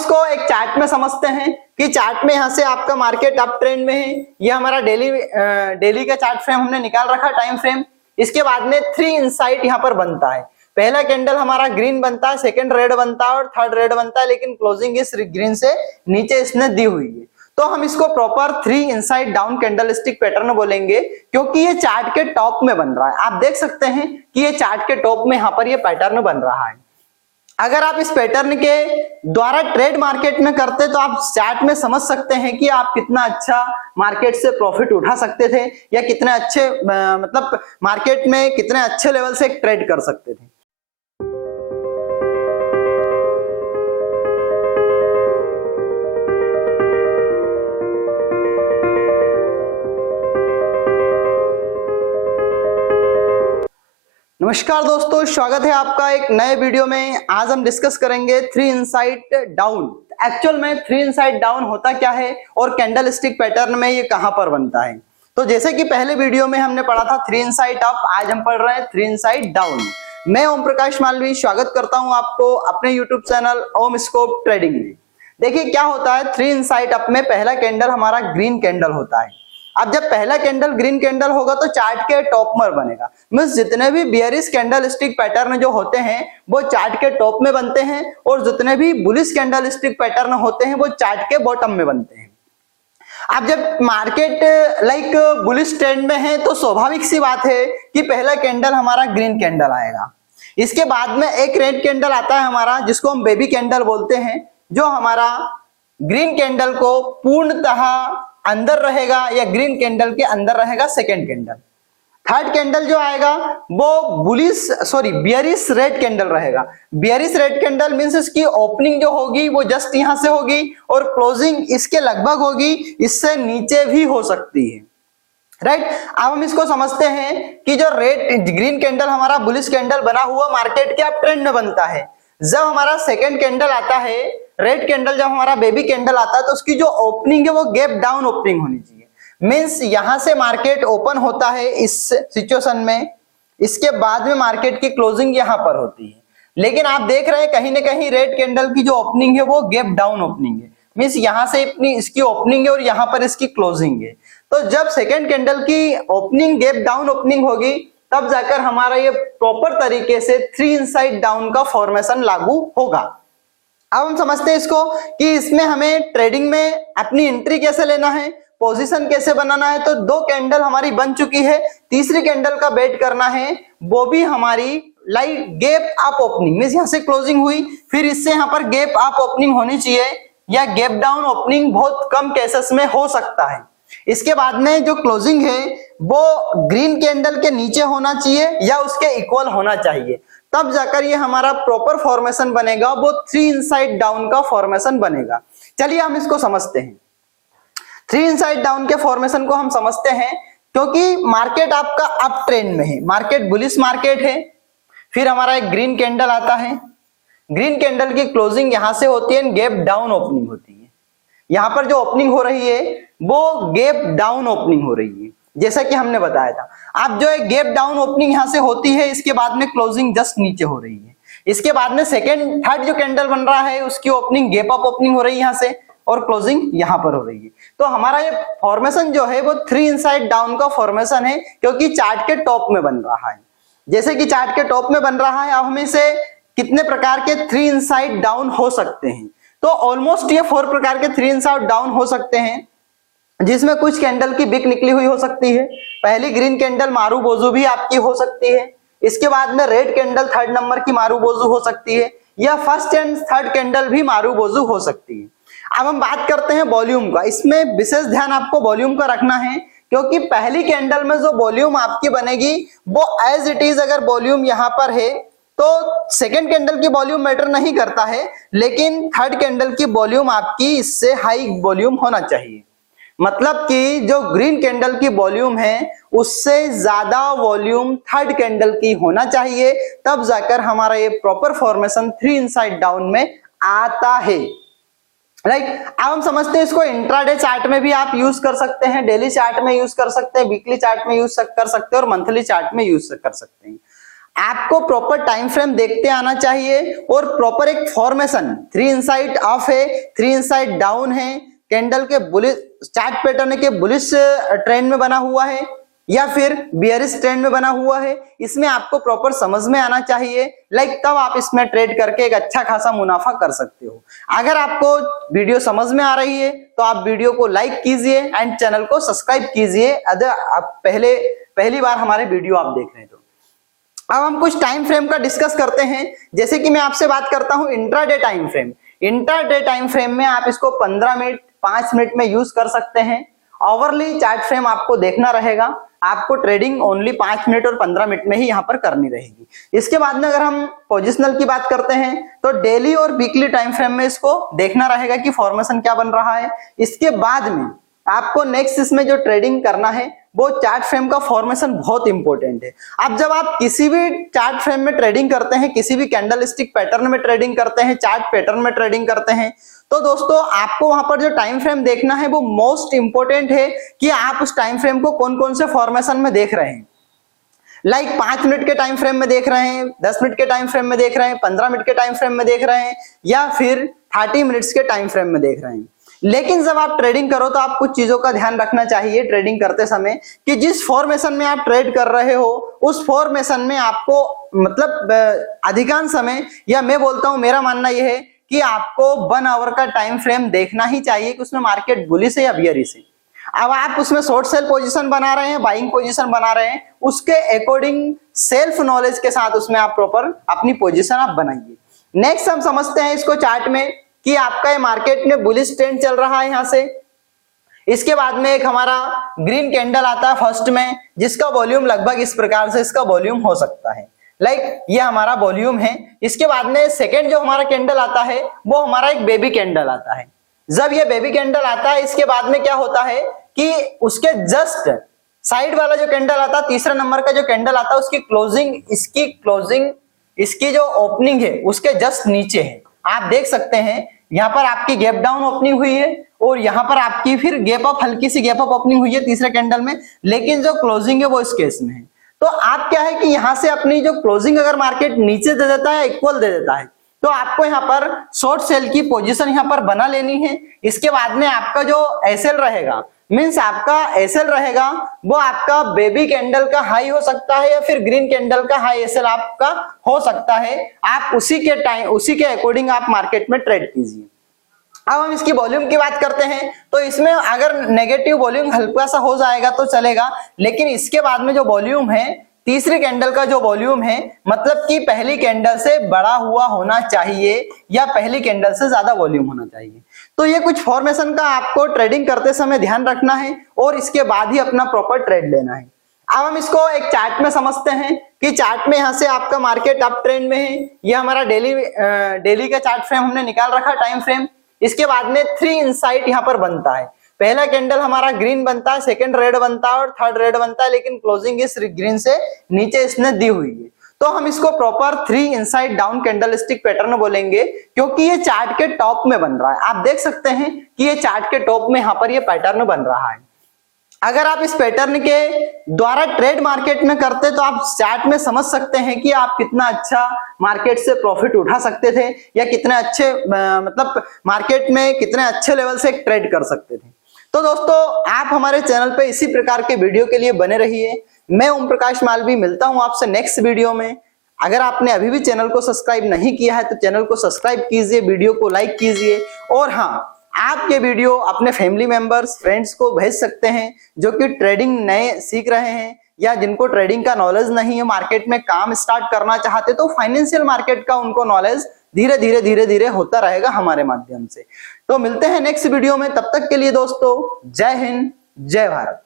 इसको एक चार्ट में समझते हैं कि चार्ट में यहाँ से आपका मार्केट अप ट्रेंड में है। ये हमारा डेली का चार्ट फ्रेम हमने निकाल रखा, टाइम फ्रेम। इसके बाद में 3 इनसाइट यहाँ पर बनता है। पहला कैंडल हमारा ग्रीन बनता है, सेकंड रेड बनता है और थर्ड रेड बनता है, लेकिन क्लोजिंग इस ग्रीन से नीचे इसने दी हुई है। तो हम इसको proper 3 inside down candlestick pattern बोलेंगे, क्योंकि ये चार्ट के टॉप में बन रहा है। आप देख सकते हैं कि ये चार्ट के टॉप में यहाँ पर ये पैटर्न बन रहा है। अगर आप इस पैटर्न के द्वारा ट्रेड मार्केट में करते तो आप चार्ट में समझ सकते हैं कि आप कितना अच्छा मार्केट से प्रॉफिट उठा सकते थे, या कितने अच्छे मतलब मार्केट में कितने अच्छे लेवल से ट्रेड कर सकते थे। नमस्कार दोस्तों, स्वागत है आपका एक नए वीडियो में। आज हम डिस्कस करेंगे 3 इनसाइड डाउन। एक्चुअल में 3 इनसाइड डाउन होता क्या है और कैंडलस्टिक पैटर्न में ये कहां पर बनता है। तो जैसे कि पहले वीडियो में हमने पढ़ा था 3 इनसाइड अप, आज हम पढ़ रहे हैं 3 इनसाइड डाउन। मैं ओम प्रकाश मालवी स्वागत करता हूं आपको अपने यूट्यूब चैनल ओम स्कोप ट्रेडिंग में। देखिए क्या होता है, 3 इनसाइड अप में पहला कैंडल हमारा ग्रीन कैंडल होता है। अब जब पहला कैंडल ग्रीन कैंडल होगा तो चार्ट के टॉप में बनेगा। मींस जितने भी बियरिश कैंडलस्टिक पैटर्न जो होते हैं वो चार्ट के टॉप में बनते हैं, और जितने भी बुलिश कैंडलस्टिक पैटर्न होते हैं वो चार्ट के बॉटम में बनते हैं। अब जब मार्केट बुलिश ट्रेंड में है तो स्वाभाविक सी बात है कि पहला कैंडल हमारा ग्रीन कैंडल आएगा। इसके बाद में एक रेड कैंडल आता है हमारा, जिसको हम बेबी कैंडल बोलते हैं, जो हमारा ग्रीन कैंडल को पूर्णतः अंदर रहेगा या ग्रीन कैंडल के अंदर रहेगा सेकेंड कैंडल। थर्ड कैंडल जो आएगा वो बियरिश रेड कैंडल रहेगा। बियरिश रेड कैंडल मींस इसकी ओपनिंग जो होगी वो जस्ट यहां से होगी और क्लोजिंग इसके लगभग होगी, इससे नीचे भी हो सकती है। राइट, अब हम इसको समझते हैं कि जो ग्रीन कैंडल हमारा बुलिश कैंडल बना हुआ मार्केट के अप ट्रेंड में बनता है। जब हमारा सेकेंड कैंडल आता है, रेड कैंडल जब हमारा बेबी कैंडल आता है, तो उसकी जो ओपनिंग है वो गैप डाउन ओपनिंग होनी चाहिए। मींस यहां से मार्केट ओपन होता है इस सिचुएशन में, इसके बाद में मार्केट की क्लोजिंग यहां पर होती है। लेकिन आप देख रहे हैं कहीं ना कहीं रेड कैंडल की जो ओपनिंग है वो गैप डाउन ओपनिंग है। मींस यहां से इसकी ओपनिंग है और यहां पर इसकी क्लोजिंग है। तो जब सेकेंड कैंडल की ओपनिंग गैप डाउन ओपनिंग होगी तब जाकर हमारा ये प्रॉपर तरीके से 3 इनसाइड डाउन का फॉर्मेशन लागू होगा। अब हम समझते हैं इसको कि इसमें हमें ट्रेडिंग में अपनी एंट्री कैसे लेना है, पोजीशन कैसे बनाना है। तो 2 कैंडल हमारी बन चुकी है, तीसरी कैंडल का वेट करना है, वो भी हमारी गैप अप ओपनिंग। मींस यहां से क्लोजिंग हुई, फिर इससे यहां पर गैप अप ओपनिंग होनी चाहिए, या गैप डाउन ओपनिंग बहुत कम केसेस में हो सकता है। इसके बाद में जो क्लोजिंग है वो ग्रीन कैंडल के नीचे होना चाहिए या उसके इक्वल होना चाहिए, तब जाकर ये हमारा प्रॉपर फॉर्मेशन बनेगा, वो 3 इनसाइड डाउन का फॉर्मेशन बनेगा। चलिए हम इसको समझते हैं। 3 इनसाइड डाउन के फॉर्मेशन को हम समझते हैं, क्योंकि मार्केट आपका अप ट्रेंड में है, मार्केट बुलिश मार्केट है। फिर हमारा एक ग्रीन कैंडल आता है, ग्रीन कैंडल की क्लोजिंग यहां से होती है, गैप डाउन ओपनिंग होती है। यहां पर जो ओपनिंग हो रही है वो गैप डाउन ओपनिंग हो रही है, जैसा कि हमने बताया था। अब जो है गैप डाउन ओपनिंग यहां से होती है, इसके बाद में क्लोजिंग जस्ट नीचे हो रही है। इसके बाद में थर्ड जो कैंडल बन रहा है उसकी ओपनिंग गैप अप ओपनिंग हो रही है यहां से, और क्लोजिंग यहां पर हो रही है। तो हमारा ये फॉर्मेशन जो है वो 3 इनसाइड डाउन का फॉर्मेशन है, क्योंकि चार्ट के टॉप में बन रहा है। जैसे कि चार्ट के टॉप में बन रहा है, अब हमें से कितने प्रकार के 3 इनसाइड डाउन हो सकते हैं। तो ऑलमोस्ट ये 4 प्रकार के 3 इनसाइड डाउन हो सकते हैं, जिसमें कुछ कैंडल की बिक निकली हुई हो सकती है। पहली ग्रीन कैंडल मारू बोजू भी आपकी हो सकती है। इसके बाद में रेड कैंडल 3rd नंबर की मारू बोजू हो सकती है, या फर्स्ट एंड थर्ड कैंडल भी मारू बोजू हो सकती है। अब हम बात करते हैं वॉल्यूम का। इसमें विशेष ध्यान आपको वॉल्यूम का रखना है, क्योंकि पहली कैंडल में जो वॉल्यूम आपकी बनेगी वो एज इट इज, अगर वॉल्यूम यहां पर है तो सेकेंड कैंडल की वॉल्यूम मैटर नहीं करता है, लेकिन थर्ड कैंडल की वॉल्यूम आपकी इससे हाई वॉल्यूम होना चाहिए। मतलब कि जो ग्रीन कैंडल की वॉल्यूम है उससे ज्यादा वॉल्यूम थर्ड कैंडल की होना चाहिए, तब जाकर हमारा ये प्रॉपर फॉर्मेशन 3 इनसाइड डाउन में आता है। राइट, अब हम समझते हैं इसको इंट्राडे चार्ट में भी आप यूज कर सकते हैं, डेली चार्ट में यूज कर सकते हैं, वीकली चार्ट में यूज कर सकते हैं और मंथली चार्ट में यूज कर सकते हैं। आपको प्रॉपर टाइम फ्रेम देखते आना चाहिए और प्रॉपर एक फॉर्मेशन 3 इनसाइड अप है, 3 इनसाइड डाउन है, कैंडल के बुलिश चार्ट पैटर्न के बुलिश ट्रेंड में बना हुआ है या फिर बियरिश ट्रेंड में बना हुआ है, इसमें आपको प्रॉपर समझ में आना चाहिए। तब आप इसमें ट्रेड करके एक अच्छा खासा मुनाफा कर सकते हो। अगर आपको वीडियो समझ में आ रही है तो आप वीडियो को लाइक कीजिए एंड चैनल को सब्सक्राइब कीजिए। अगर आप पहली बार हमारे वीडियो आप देख रहे हैं तो अब हम कुछ टाइम फ्रेम का डिस्कस करते हैं। जैसे कि मैं आपसे बात करता हूं intraday time frame. Intraday time frame में आप इसको 15 मिनट 5 मिनट में यूज कर सकते हैं। ओवरली चार्ट फ्रेम आपको देखना रहेगा, आपको ट्रेडिंग ओनली 5 मिनट और 15 मिनट में ही यहाँ पर करनी रहेगी। इसके बाद में अगर हम पोजिशनल की बात करते हैं तो डेली और वीकली टाइम फ्रेम में इसको देखना रहेगा कि फॉर्मेशन क्या बन रहा है। इसके बाद में आपको नेक्स्ट इसमें जो ट्रेडिंग करना है वो चार्ट फ्रेम का फॉर्मेशन बहुत इंपॉर्टेंट है। अब जब आप किसी भी चार्ट फ्रेम में ट्रेडिंग करते हैं, किसी भी कैंडलस्टिक पैटर्न में ट्रेडिंग करते हैं, चार्ट पैटर्न में ट्रेडिंग करते हैं, तो दोस्तों आपको वहां पर जो टाइम फ्रेम देखना है वो मोस्ट इंपॉर्टेंट है कि आप उस टाइम फ्रेम को कौन कौन से फॉर्मेशन में देख रहे हैं। 5 मिनट के टाइम फ्रेम में देख रहे हैं, 10 मिनट के टाइम फ्रेम में देख रहे हैं, 15 मिनट के टाइम फ्रेम में देख रहे हैं या फिर 30 मिनट्स के टाइम फ्रेम में देख रहे हैं। लेकिन जब आप ट्रेडिंग करो तो आप कुछ चीजों का ध्यान रखना चाहिए ट्रेडिंग करते समय कि जिस फॉर्मेशन में आप ट्रेड कर रहे हो उस फॉर्मेशन में आपको मतलब अधिकांश समय, या मैं बोलता हूं मेरा मानना यह है कि आपको 1 आवर का टाइम फ्रेम देखना ही चाहिए कि उसमें मार्केट बुलिश है या बियरिश है। अब आप उसमें शॉर्ट सेल पोजीशन बना रहे हैं, बाइंग पोजीशन बना रहे हैं, उसके अकॉर्डिंग सेल्फ नॉलेज के साथ उसमें आप प्रॉपर अपनी पोजीशन आप बनाइए। नेक्स्ट हम समझते हैं इसको चार्ट में कि आपका ये मार्केट में बुलिश ट्रेंड चल रहा है यहां से। इसके बाद में एक हमारा ग्रीन कैंडल आता है फर्स्ट में, जिसका वॉल्यूम लगभग इस प्रकार से इसका वॉल्यूम हो सकता है। ये हमारा वॉल्यूम है। इसके बाद में सेकंड जो हमारा कैंडल आता है वो हमारा एक बेबी कैंडल आता है। जब ये बेबी कैंडल आता है इसके बाद में क्या होता है कि उसके जस्ट साइड वाला जो कैंडल आता है, तीसरा नंबर का जो कैंडल आता है, उसकी क्लोजिंग इसकी जो ओपनिंग है उसके जस्ट नीचे है। आप देख सकते हैं यहाँ पर आपकी गैप डाउन ओपनिंग हुई है और यहाँ पर आपकी फिर गैप अप, हल्की सी गैप अप ओपनिंग हुई है तीसरे कैंडल में, लेकिन जो क्लोजिंग है वो इस केस में है। तो आप क्या है कि यहां से अपनी जो क्लोजिंग अगर मार्केट नीचे दे देता है, इक्वल दे देता है, तो आपको यहाँ पर शॉर्ट सेल की पोजीशन यहाँ पर बना लेनी है। इसके बाद में आपका जो एसएल रहेगा, मींस आपका एसएल रहेगा वो आपका बेबी कैंडल का हाई हो सकता है या फिर ग्रीन कैंडल का हाई एसएल आपका हो सकता है। आप उसी के अकॉर्डिंग आप मार्केट में ट्रेड कीजिए। अब हम इसकी वॉल्यूम की बात करते हैं तो इसमें अगर नेगेटिव वॉल्यूम हल्का सा हो जाएगा तो चलेगा, लेकिन इसके बाद में जो वॉल्यूम है, तीसरी कैंडल का जो वॉल्यूम है, मतलब कि पहली कैंडल से बड़ा हुआ होना चाहिए या पहली कैंडल से ज्यादा वॉल्यूम होना चाहिए। तो ये कुछ फॉर्मेशन का आपको ट्रेडिंग करते समय ध्यान रखना है और इसके बाद ही अपना प्रॉपर ट्रेड लेना है। अब हम इसको एक चार्ट में समझते हैं कि चार्ट में यहाँ से आपका मार्केट अप ट्रेंड में है। ये हमारा डेली का चार्ट फ्रेम हमने निकाल रखा टाइम फ्रेम। इसके बाद में 3 इनसाइड यहाँ पर बनता है। पहला कैंडल हमारा ग्रीन बनता है, सेकंड रेड बनता है और थर्ड रेड बनता है, लेकिन क्लोजिंग इस ग्रीन से नीचे इसने दी हुई है। तो हम इसको proper 3 inside down candlestick pattern बोलेंगे क्योंकि ये चार्ट के टॉप में बन रहा है। आप देख सकते हैं कि ये चार्ट के टॉप में यहाँ पर ये पैटर्न बन रहा है। अगर आप इस पैटर्न के द्वारा ट्रेड मार्केट में करते तो आप चार्ट में समझ सकते हैं कि आप कितना अच्छा मार्केट से प्रॉफिट उठा सकते थे या कितने अच्छे मतलब मार्केट में कितने अच्छे लेवल से ट्रेड कर सकते थे। तो दोस्तों आप हमारे चैनल पे इसी प्रकार के वीडियो के लिए बने रहिए। मैं ओम प्रकाश मालवी मिलता हूं आपसे नेक्स्ट वीडियो में। अगर आपने अभी भी चैनल को सब्सक्राइब नहीं किया है तो चैनल को सब्सक्राइब कीजिए, वीडियो को लाइक कीजिए और हाँ, आप ये वीडियो अपने फैमिली मेंबर्स, फ्रेंड्स को भेज सकते हैं जो कि ट्रेडिंग नए सीख रहे हैं या जिनको ट्रेडिंग का नॉलेज नहीं है, मार्केट में काम स्टार्ट करना चाहते तो फाइनेंशियल मार्केट का उनको नॉलेज धीरे धीरे होता रहेगा हमारे माध्यम से। तो मिलते हैं नेक्स्ट वीडियो में, तब तक के लिए दोस्तों जय हिंद, जय भारत।